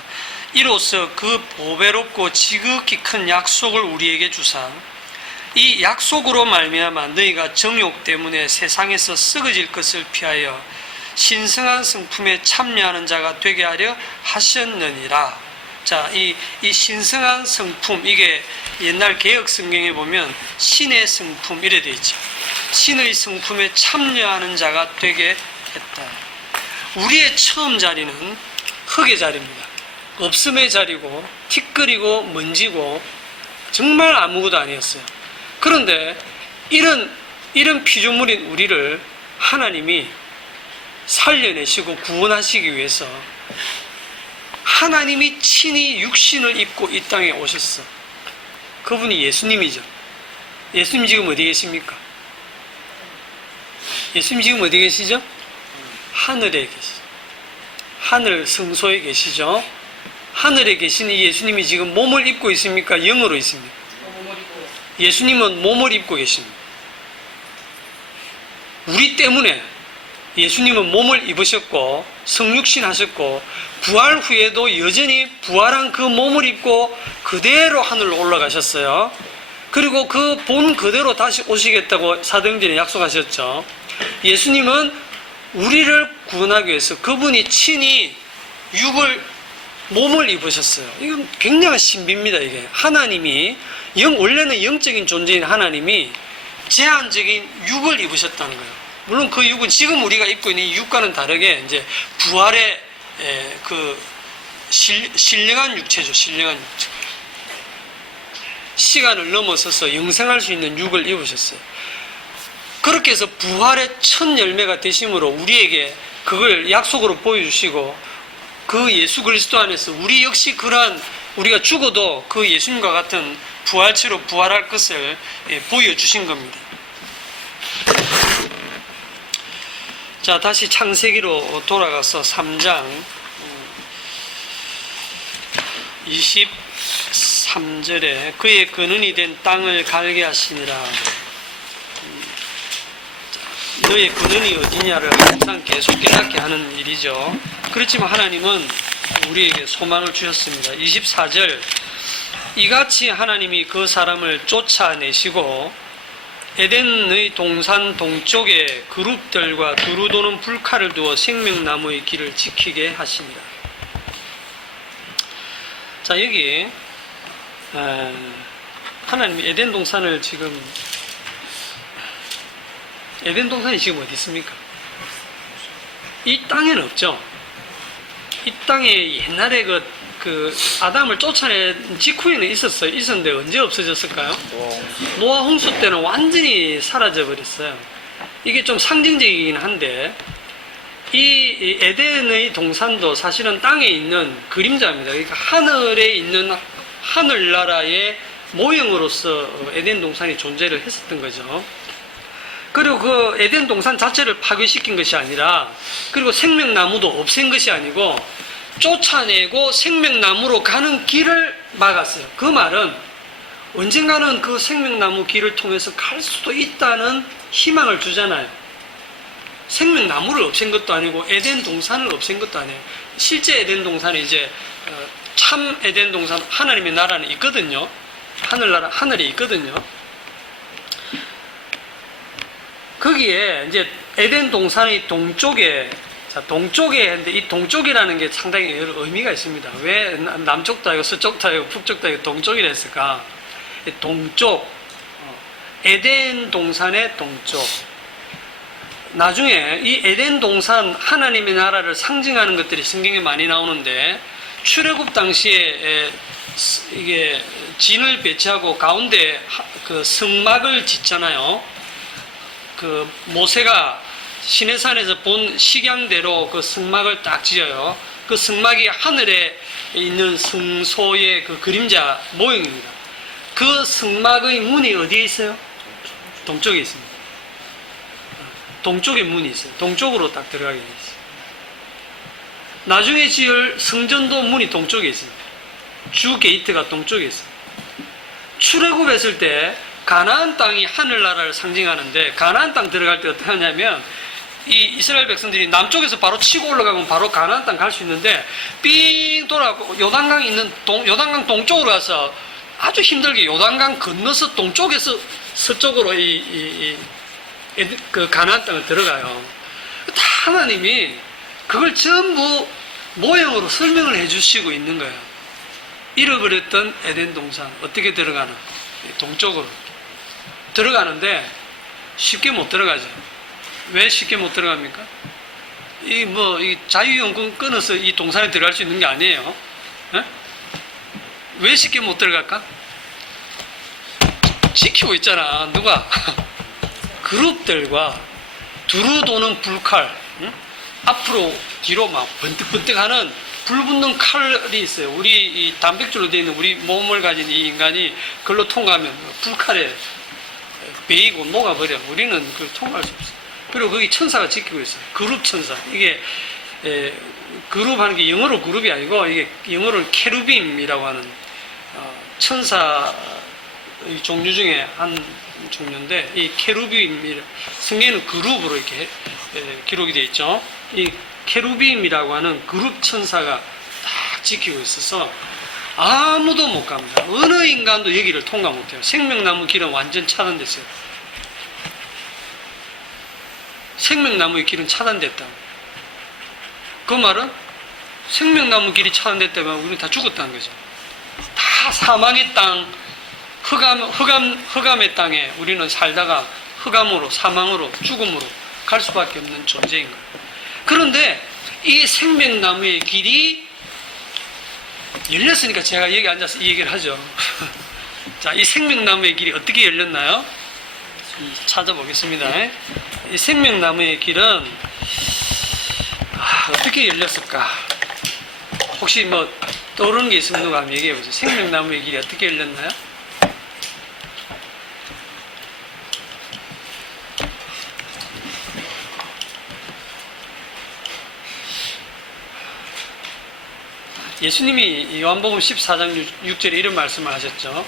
이로써 그 보배롭고 지극히 큰 약속을 우리에게 주사 이 약속으로 말미암아 너희가 정욕 때문에 세상에서 썩어질 것을 피하여 신성한 성품에 참여하는 자가 되게 하려 하셨느니라. 자, 이 신성한 성품, 이게 옛날 개혁 성경에 보면 신의 성품 이래 되어 있죠. 신의 성품에 참여하는 자가 되게 했다. 우리의 처음 자리는 흙의 자리입니다. 없음의 자리고 티끌이고 먼지고 정말 아무것도 아니었어요. 그런데 이런 피조물인 우리를 하나님이 살려내시고 구원하시기 위해서 하나님이 친히 육신을 입고 이 땅에 오셨어. 그분이 예수님이죠. 예수님 지금 어디 계십니까? 예수님 지금 어디 계시죠? 하늘에 계시죠. 하늘 성소에 계시죠. 하늘에 계신 이 예수님이 지금 몸을 입고 있습니까? 영으로 있습니까? 예수님은 몸을 입고 계십니다. 우리 때문에 예수님은 몸을 입으셨고 성육신 하셨고 부활 후에도 여전히 부활한 그 몸을 입고 그대로 하늘로 올라가셨어요. 그리고 그 본 그대로 다시 오시겠다고 사도행전에 약속하셨죠. 예수님은 우리를 구원하기 위해서 그분이 친히 몸을 입으셨어요. 이건 굉장한 신비입니다. 이게 하나님이 원래는 영적인 존재인 하나님이 제한적인 육을 입으셨다는 거예요. 물론 그 육은 지금 우리가 입고 있는 이 육과는 다르게 이제 부활의 그 신령한 육체죠. 신령한 육체. 시간을 넘어서서 영생할 수 있는 육을 입으셨어요. 그렇게 해서 부활의 첫 열매가 되심으로 우리에게 그걸 약속으로 보여주시고 그 예수 그리스도 안에서 우리 역시 그러한 우리가 죽어도 그 예수님과 같은 부활체로 부활할 것을 보여주신 겁니다. 자, 다시 창세기로 돌아가서 3장 23절에 그의 근원이 된 땅을 갈게 하시니라. 너의 근원이 어디냐를 항상 계속 깨닫게 하는 일이죠. 그렇지만 하나님은 우리에게 소망을 주셨습니다. 24절 이같이 하나님이 그 사람을 쫓아내시고 에덴의 동산 동쪽에 그룹들과 두루 도는 불칼을 두어 생명나무의 길을 지키게 하십니다. 자, 여기 하나님이 에덴 동산이 지금 어디 있습니까? 이 땅에는 없죠. 이 땅에 옛날에 그 아담을 쫓아낸 직후에는 있었는데 언제 없어졌을까요? 노아 홍수 때는 완전히 사라져 버렸어요. 이게 좀 상징적이긴 한데 이 에덴의 동산도 사실은 땅에 있는 그림자입니다. 그러니까 하늘에 있는 하늘나라의 모형으로서 에덴 동산이 존재를 했었던 거죠. 그리고 그 에덴 동산 자체를 파괴시킨 것이 아니라 그리고 생명나무도 없앤 것이 아니고 쫓아내고 생명나무로 가는 길을 막았어요. 그 말은 언젠가는 그 생명나무 길을 통해서 갈 수도 있다는 희망을 주잖아요. 생명나무를 없앤 것도 아니고 에덴 동산을 없앤 것도 아니에요. 실제 에덴 동산에 이제 참 에덴 동산 하나님의 나라는 있거든요. 하늘나라 하늘에 있거든요. 거기에 이제 에덴 동산의 동쪽에 동쪽에 했는데 이 동쪽이라는 게 상당히 여러 의미가 있습니다. 왜 남쪽도 아니고 서쪽도 아니고 북쪽도 아니고 동쪽이라 했을까? 동쪽 에덴 동산의 동쪽. 나중에 이 에덴 동산 하나님의 나라를 상징하는 것들이 성경에 많이 나오는데 출애굽 당시에 이게 진을 배치하고 가운데 그 성막을 짓잖아요. 그 모세가 시내산에서 본 식양대로 그 성막을 딱 지어요. 그 성막이 하늘에 있는 성소의 그 그림자 모형입니다. 그 성막의 문이 어디에 있어요? 동쪽에 있습니다. 동쪽에 문이 있어요. 동쪽으로 딱 들어가게 돼 있어요. 나중에 지을 성전도 문이 동쪽에 있습니다. 주 게이트가 동쪽에 있어요. 출애굽했을 때 가나안 땅이 하늘나라를 상징하는데 가나안 땅 들어갈 때 어떻게 하냐면 이 이스라엘 백성들이 남쪽에서 바로 치고 올라가면 바로 가나안 땅 갈 수 있는데 빙 돌아가고 요단강 있는 요단강 동쪽으로 가서 아주 힘들게 요단강 건너서 동쪽에서 서쪽으로 그 가나안 땅을 들어가요. 다 하나님이 그걸 전부 모형으로 설명을 해주시고 있는 거예요. 잃어버렸던 에덴 동산 어떻게 들어가나? 동쪽으로 들어가는데 쉽게 못 들어가죠. 왜 쉽게 못 들어갑니까? 이 자유연금 끊어서 이 동산에 들어갈 수 있는 게 아니에요. 에? 왜 쉽게 못 들어갈까? 지키고 있잖아. 누가? 그룹들과 두루 도는 불칼, 응? 앞으로 뒤로 막 번뜩번뜩하는 불 붙는 칼이 있어요. 우리 이 단백질로 되어 있는 우리 몸을 가진 이 인간이 그걸로 통과하면 불칼에 베이고 녹아버려. 우리는 그걸 통과할 수 없어요. 그리고 거기 천사가 지키고 있어요. 그룹 천사. 이게 그룹 하는 게 영어로 그룹이 아니고 이게 영어로는 케루빔이라고 하는 천사 종류 중에 한 종류인데 이 케루빔이 성경에는 그룹으로 이렇게 기록이 되어 있죠. 이 케루빔이라고 하는 그룹 천사가 딱 지키고 있어서 아무도 못 갑니다. 어느 인간도 여기를 통과 못해요. 생명나무 길은 완전 차단됐어요. 생명나무의 길은 차단됐다. 그 말은 생명나무 길이 차단됐다면 우리는 다 죽었다는 거죠. 다 사망의 땅, 흑암의 땅에 우리는 살다가 흑암으로, 사망으로, 죽음으로 갈 수밖에 없는 존재인 거예요. 그런데 이 생명나무의 길이 열렸으니까 제가 여기 앉아서 이 얘기를 하죠. 자, 이 생명나무의 길이 어떻게 열렸나요? 찾아보겠습니다. 이 생명나무의 길은 어떻게 열렸을까? 혹시 뭐 떠오르는 게 있으면 누가 한번 얘기해 보세요. 생명나무의 길이 어떻게 열렸나요? 예수님이 요한복음 14장 6절에 이런 말씀을 하셨죠.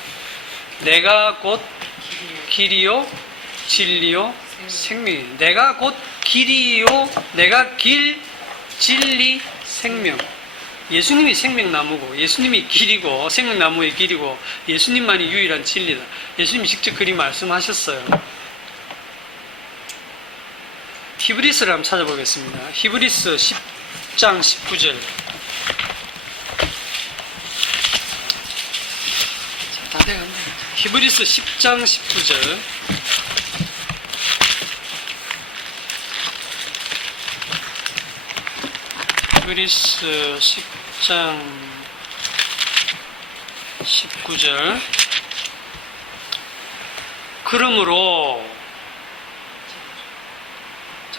내가 곧 길이요 진리요 생명이요. 내가 곧 길이요, 내가 길, 진리, 생명. 예수님이 생명나무고 예수님이 길이고 생명나무의 길이고 예수님만이 유일한 진리다. 예수님이 직접 그리 말씀하셨어요. 히브리스를 한번 찾아보겠습니다. 히브리스 10장 19절. 다 돼간다. 히브리스 10장 19절. 히브리스 10장 19절. 그러므로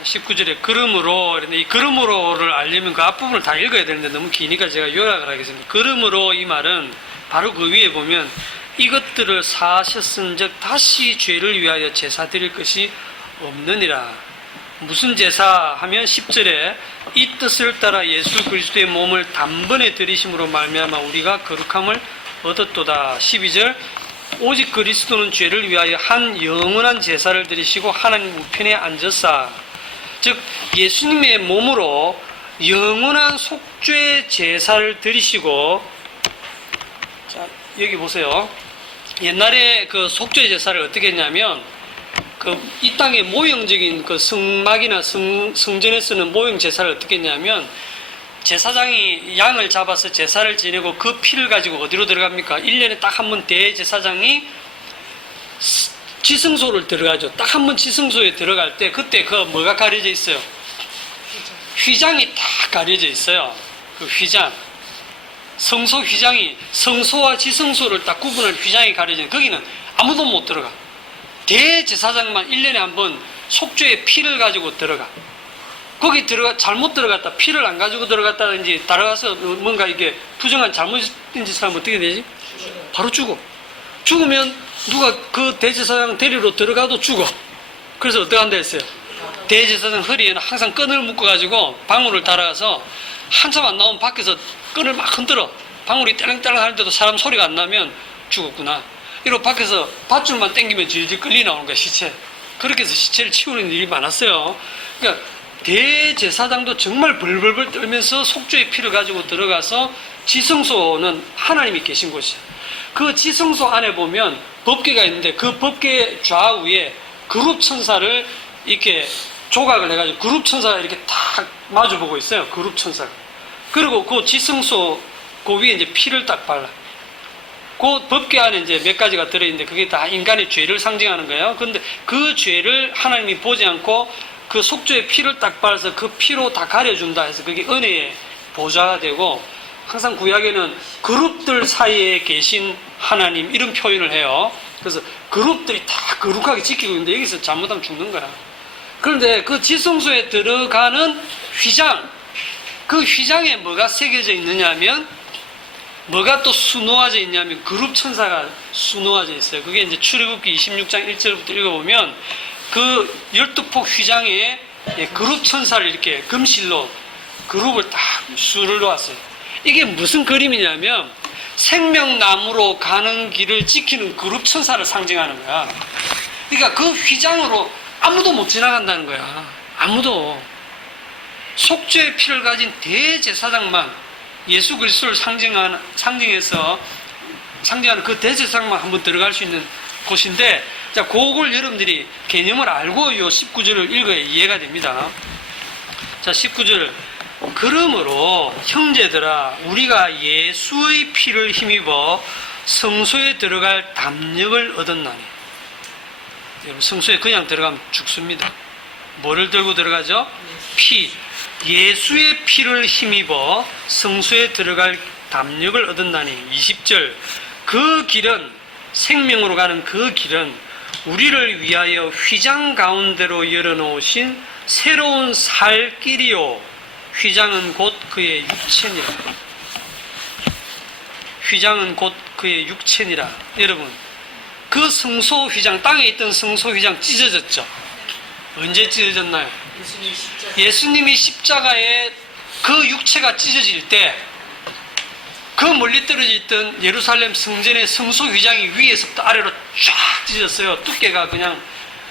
19절에 그러므로, 이 그러므로를 알려면 그 앞부분을 다 읽어야 되는데 너무 기니까 제가 요약을 하겠습니다. 그러므로 이 말은 바로 그 위에 보면 이것들을 사하셨은즉 다시 죄를 위하여 제사 드릴 것이 없느니라. 무슨 제사 하면 10절에 이 뜻을 따라 예수 그리스도의 몸을 단번에 들이심으로 말미암아 우리가 거룩함을 얻었도다. 12절 오직 그리스도는 죄를 위하여 한 영원한 제사를 드리시고 하나님 우편에 앉으사 즉 예수님의 몸으로 영원한 속죄 제사를 드리시고, 자 여기 보세요. 옛날에 그 속죄 제사를 어떻게 했냐면 이 땅의 모형적인 그 성막이나 성전에 쓰는 모형 제사를 어떻게 했냐면, 제사장이 양을 잡아서 제사를 지내고 그 피를 가지고 어디로 들어갑니까? 1년에 딱 한 번 대제사장이 지성소를 들어가죠. 딱 한 번 지성소에 들어갈 때 그때 그 뭐가 가려져 있어요? 휘장이 딱 가려져 있어요. 그 휘장. 성소 휘장이, 성소와 지성소를 딱 구분할 휘장이 가려져 있는, 거기는 아무도 못 들어가. 대제사장만 1년에 한 번 속죄의 피를 가지고 들어가. 거기 잘못 들어갔다, 피를 안 가지고 들어갔다든지, 따라가서 뭔가 이게 부정한 잘못인 짓을 하면 어떻게 되지? 바로 죽어. 죽으면 누가 그 대제사장 데리러 들어가도 죽어. 그래서 어떻게 한다 했어요? 대제사장 허리에는 항상 끈을 묶어가지고 방울을 달아서 한참 안 나오면 밖에서 끈을 막 흔들어. 방울이 딸랑딸랑 하는데도 사람 소리가 안 나면 죽었구나. 이러고 밖에서 밧줄만 당기면 질질 끌리 나오는 거야, 시체. 그렇게 해서 시체를 치우는 일이 많았어요. 그러니까 대제사장도 정말 벌벌벌 떨면서 속죄의 피를 가지고 들어가서, 지성소는 하나님이 계신 곳이에요. 그 지성소 안에 보면 법궤가 있는데 그 법궤 좌우에 그룹 천사를 이렇게 조각을 해가지고 그룹 천사가 이렇게 딱 마주보고 있어요. 그룹 천사가. 그리고 그 지성소 그 위에 이제 피를 딱 발라. 그 법궤 안에 이제 몇 가지가 들어있는데 그게 다 인간의 죄를 상징하는 거예요. 그런데 그 죄를 하나님이 보지 않고 그 속죄의 피를 딱 발라서 그 피로 다 가려준다 해서 그게 은혜의 보좌가 되고, 항상 구약에는 그룹들 사이에 계신 하나님 이런 표현을 해요. 그래서 그룹들이 다 거룩하게 지키고 있는데 여기서 잘못하면 죽는 거야. 그런데 그 지성소에 들어가는 휘장, 그 휘장에 뭐가 새겨져 있느냐 하면, 뭐가 또 수놓아져 있냐면 그룹 천사가 수놓아져 있어요. 그게 이제 출애굽기 26장 1절부터 읽어보면 그 12폭 휘장에 그룹 천사를 이렇게 금실로 그룹을 딱 수를 놓았어요. 이게 무슨 그림이냐면 생명나무로 가는 길을 지키는 그룹 천사를 상징하는 거야. 그러니까 그 휘장으로 아무도 못 지나간다는 거야. 아무도. 속죄의 피를 가진 대제사장만, 예수 그리스도를 상징하는 그 대제사장만 한번 들어갈 수 있는 곳인데, 자, 그걸 여러분들이 개념을 알고 이 19절을 읽어야 이해가 됩니다. 자, 19절. 그러므로 형제들아, 우리가 예수의 피를 힘입어 성소에 들어갈 담력을 얻었나니. 여러분, 성소에 그냥 들어가면 죽습니다. 뭐를 들고 들어가죠? 피. 예수의 피를 힘입어 성소에 들어갈 담력을 얻었나니. 20절. 그 길은, 생명으로 가는 그 길은 우리를 위하여 휘장 가운데로 열어놓으신 새로운 살 길이요. 휘장은 곧 그의 육체니라. 휘장은 곧 그의 육체니라. 여러분, 그 성소 휘장, 땅에 있던 성소 휘장 찢어졌죠? 언제 찢어졌나요? 예수님이 십자가에 그 육체가 찢어질 때, 그 멀리 떨어져 있던 예루살렘 성전의 성소 휘장이 위에서부터 아래로 쫙 찢어졌어요. 두께가 그냥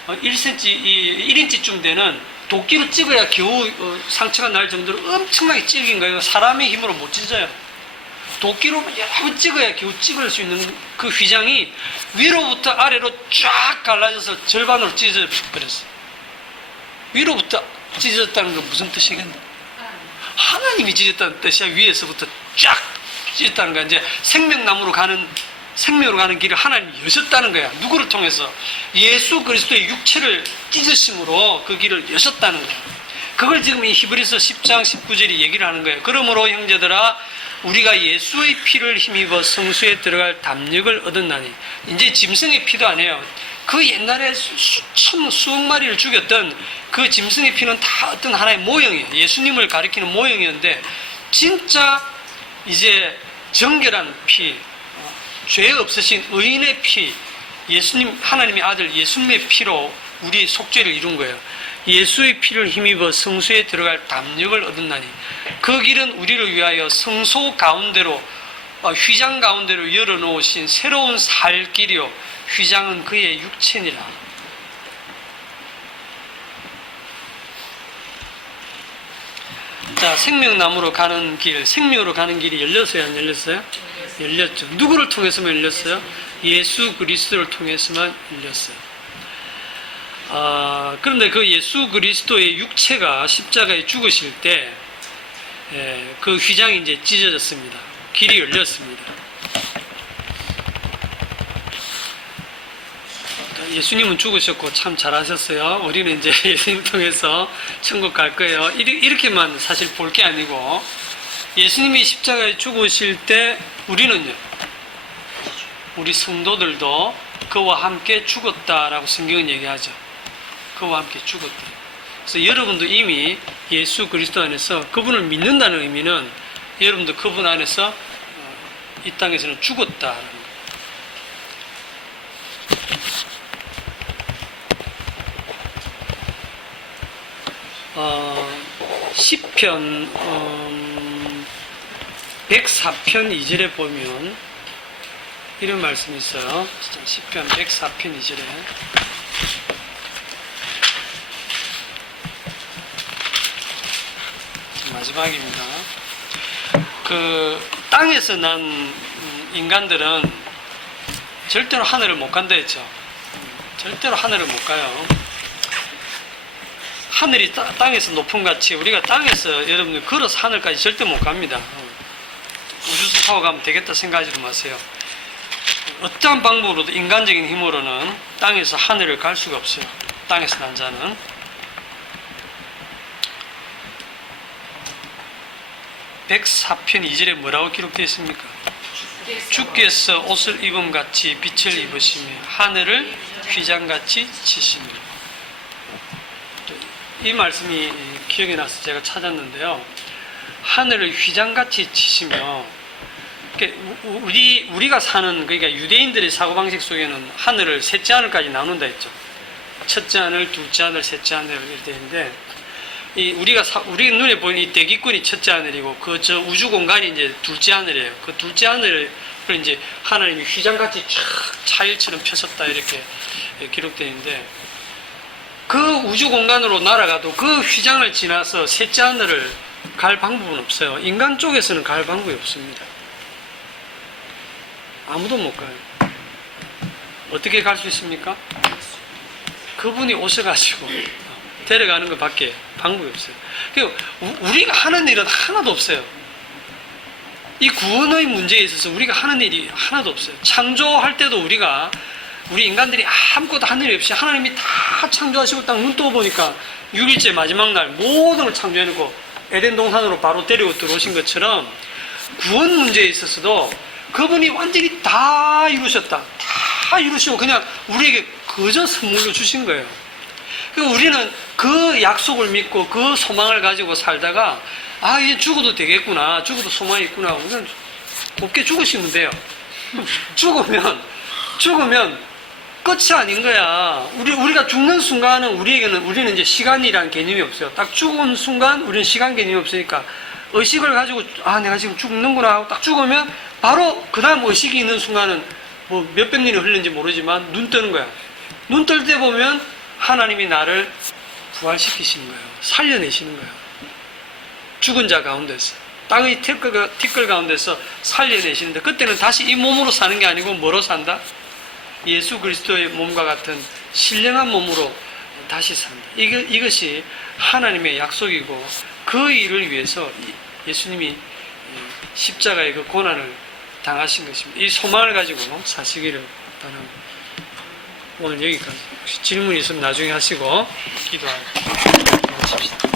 1인치쯤 되는 도끼로 찍어야 겨우 상처가 날 정도로 엄청나게 찢긴 거예요. 사람의 힘으로 못 찢어요. 도끼로 여러 번 찍어야 겨우 찍을 수 있는 그 휘장이 위로부터 아래로 쫙 갈라져서 절반으로 찢어버렸어요. 위로부터 찢어졌다는 건 무슨 뜻이겠나? 하나님이 찢었다는 뜻이야. 위에서부터 쫙 찢었다는 거야. 이제 생명으로 가는 길을 하나님이 여셨다는 거야. 누구를 통해서? 예수 그리스도의 육체를 찢으심으로 그 길을 여셨다는 거야. 그걸 지금 이 히브리서 10장 19절이 얘기를 하는 거예요. 그러므로 형제들아, 우리가 예수의 피를 힘입어 성소에 들어갈 담력을 얻었나니. 이제 짐승의 피도 아니에요. 그 옛날에 수억 마리를 죽였던 그 짐승의 피는 다 어떤 하나의 모형이에요. 예수님을 가리키는 모형이었는데, 진짜 이제 정결한 피, 죄 없으신 의인의 피, 예수님, 하나님의 아들 예수님의 피로 우리 속죄를 이룬 거예요. 예수의 피를 힘입어 성소에 들어갈 담력을 얻었나니. 그 길은 우리를 위하여 성소 가운데로, 휘장 가운데로 열어놓으신 새로운 살 길이요. 휘장은 그의 육체니라. 자, 생명나무로 가는 길, 생명으로 가는 길이 열렸어요, 안 열렸어요? 열렸죠. 누구를 통해서만 열렸어요? 예수 그리스도를 통해서만 열렸어요. 그런데 그 예수 그리스도의 육체가 십자가에 죽으실 때, 그 휘장이 이제 찢어졌습니다. 길이 열렸습니다. 예수님은 죽으셨고 참 잘하셨어요. 우리는 이제 예수님 통해서 천국 갈 거예요. 이렇게만 사실 볼 게 아니고, 예수님이 십자가에 죽으실 때 우리는요, 우리 성도들도 그와 함께 죽었다라고 성경은 얘기하죠. 그와 함께 죽었다. 그래서 여러분도 이미 예수 그리스도 안에서 그분을 믿는다는 의미는 여러분도 그분 안에서 이 땅에서는 죽었다라는 거예요. 시편 104편 2절에 보면 이런 말씀이 있어요. 시편 104편 2절에 마지막입니다. 그 땅에서 난 인간들은 절대로 하늘을 못 간다 했죠. 절대로 하늘을 못 가요. 하늘이 땅에서 높은 같이 우리가 땅에서 여러분들 걸어서 하늘까지 절대 못 갑니다. 우주선 타고 가면 되겠다 생각하지도 마세요. 어떠한 방법으로도 인간적인 힘으로는 땅에서 하늘을 갈 수가 없어요. 땅에서 난 자는. (104편 2절에) 뭐라고 기록되어 있습니까? 주께서 옷을 입음같이 빛을 입으시며 하늘을 휘장같이 치시며. 이 말씀이 기억이 나서 제가 찾았는데요. 하늘을 휘장같이 치시며, 우리가 사는, 그러니까 유대인들의 사고방식 속에는 하늘을 셋째 하늘까지 나눈다 했죠. 첫째 하늘, 둘째 하늘, 셋째 하늘 이렇게 되는데, 우리 눈에 보이는 이 대기권이 첫째 하늘이고, 저 우주 공간이 이제 둘째 하늘이에요. 그 둘째 하늘을 이제 하나님이 휘장같이 쫙 차일처럼 펴셨다 이렇게 기록되어 있는데, 그 우주 공간으로 날아가도 그 휘장을 지나서 셋째 하늘을 갈 방법은 없어요. 인간 쪽에서는 갈 방법이 없습니다. 아무도 못 가요. 어떻게 갈 수 있습니까? 그분이 오셔가지고 데려가는 것 밖에 방법이 없어요. 그러니까 우리가 하는 일은 하나도 없어요. 이 구원의 문제에 있어서 우리가 하는 일이 하나도 없어요. 창조할 때도 우리 인간들이 아무것도 한 일이 없이 하나님이 다 창조하시고 딱 눈 떠보니까 6일째 마지막 날 모든 걸 창조해놓고 에덴 동산으로 바로 데리고 들어오신 것처럼 구원 문제에 있어서도 그분이 완전히 다 이루셨다. 다 이루시고 그냥 우리에게 그저 선물로 주신 거예요. 그러니까 우리는 그 약속을 믿고 그 소망을 가지고 살다가 이제 죽어도 되겠구나. 죽어도 소망이 있구나. 그냥 곱게 죽으시면 돼요. 죽으면 끝이 아닌 거야. 우리가 죽는 순간은 우리는 이제 시간이라는 개념이 없어요. 딱 죽은 순간 우리는 시간 개념이 없으니까 의식을 가지고 내가 지금 죽는구나 하고 딱 죽으면 바로 그 다음 의식이 있는 순간은 뭐 몇백 년이 흘른지 모르지만 눈 뜨는 거야. 눈 뜰 때 보면 하나님이 나를 부활시키시는 거예요. 살려내시는 거예요. 죽은 자 가운데서 땅의 티끌 가운데서 살려내시는데, 그때는 다시 이 몸으로 사는 게 아니고 뭐로 산다? 예수 그리스도의 몸과 같은 신령한 몸으로 다시 산다. 이것이 하나님의 약속이고, 그 일을 위해서 예수님이 십자가의 그 고난을 당하신 것입니다. 이 소망을 가지고 사시기를 바랍니다. 오늘 여기까지. 혹시 질문 있으면 나중에 하시고 기도하십시오.